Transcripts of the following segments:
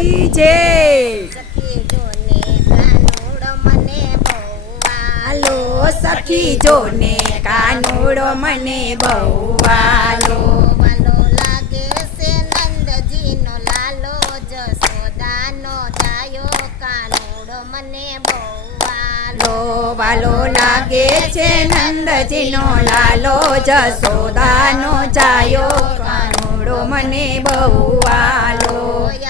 કી જય। સખી જોને કાનુડો મને બહુ હાલો સખી જોને કાનુડો મને બહુ વાલો। વાલો લાગે છે નંદજીનો લાલો જસોદાનો જાયો કાનુડો મને બહુ વાલો। વાલો લાગે છે નંદજીનો લાલો જસોદાનો જાયો કાનુડો મને બહુ વાલો।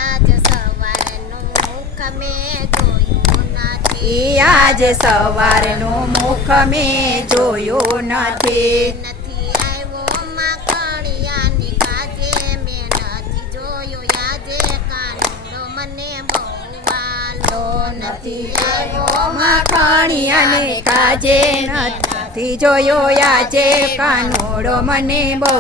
આજ સવારનું મુખ મેં જોયું નથી। આજ સવારનું મુખ મેં જોયું નથી। નથી આવ્યો માખણિયાની કાજે મેં નથી જોયો આજે કાનુડો મને બહુ વાલો। નથી આવ્યો માખણિયાને કાજે નથી જોયો આજે કાનુડો મને બહુ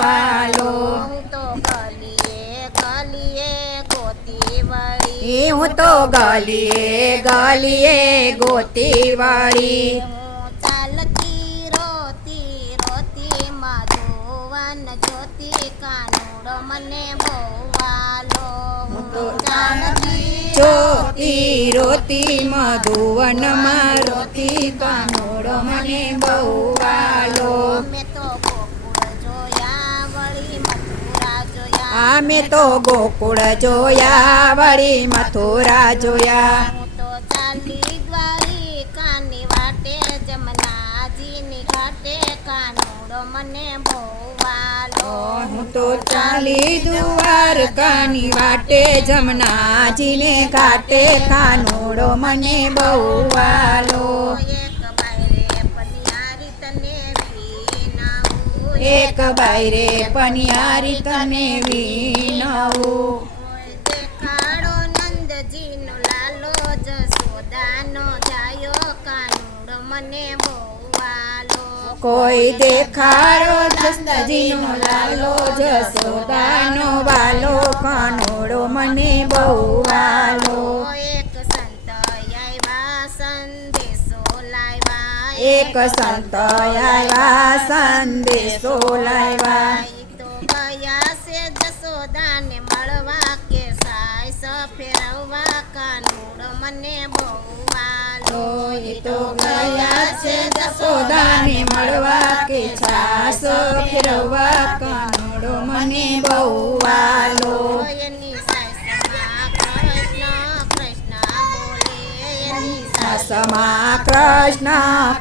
વાલો। હું તો ગલીએ ગલીએ ગોતી વળી। હું તો ગલીએ ગલીએ ગોતી વળી। હું ચાલતી રોતી રોતી માધુવન જોતી કાનુડો મને બહુ વાલો। હું તો ચાલતી જોતી રોતી મધુવનમાં રોતી કાનુડો મને બહુ વાલો। મેં તો ગોકુળ જોયા વળી મથુરા જોયા। અમે તો ગોકુળ જોયા વળી મથુરા જોયા। હું તો ચાલી દ્વારિકાની વાટે જમનાજીની ઘાટે કાનુડો મને બહુ વાલો। હું તો ચાલી દ્વારકાની વાટે જમનાજીને ઘાટે કાનુડો મને બહુ વાલો। એક બાયરે પનિયારી તને વિનાવું। એક બાયરે પનિયારી તને વિનવું। દેખાડો નંદજીનો લાલો જસોદાનો જાયો કાનુડો મને બહુ વાલો। કોઈ દેખાડો નંદજીનો લાલો જસોદાનો વાલો કાનુડો મને બહુ વાલો। એક સંત આવ્યા સંદેશો લાવ્યા। એક સંત આવ્યા સંદેશો લાવ્યા। તો ગયા છે જસોદાને મળવા કે સાય ફેરવવા કાનુડો મને બહુ વાલો। એ તો ગયા છે જસોદાને મળવા કે છાસ ફેરવવા કાનુડો મને બહુ વાલો। એની સાસમાં કૃષ્ણ કૃષ્ણ બોલે। એની સાસમાં કૃષ્ણ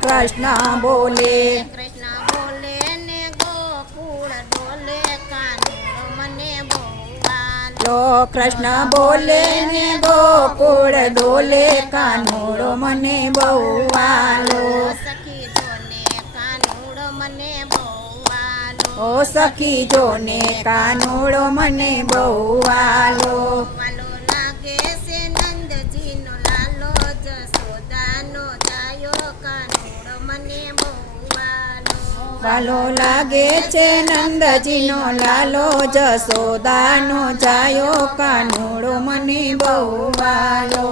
કૃષ્ણ બોલે। કૃષ્ણ બોલે ને ગોકુળ ડોલે કાનુડો મને બહુ વાલો। કૃષ્ણ બોલે ને ગોકુળ ડોલે કાનુડો મને બહુ વાલો। સખી જોને કાનુડો મને બહુ વાલો। ઓ સખી જોને કાનુડો મને બહુ વાલો। વાલો લાગે છે નંદજીનો લાલો જસોદાનો જાયો કાનુડો મને બહુ વાલો। વાલો લાગે છે નંદજીનો લાલો જસોદાનો જાયો કાનુડો મને બહુ વાલો।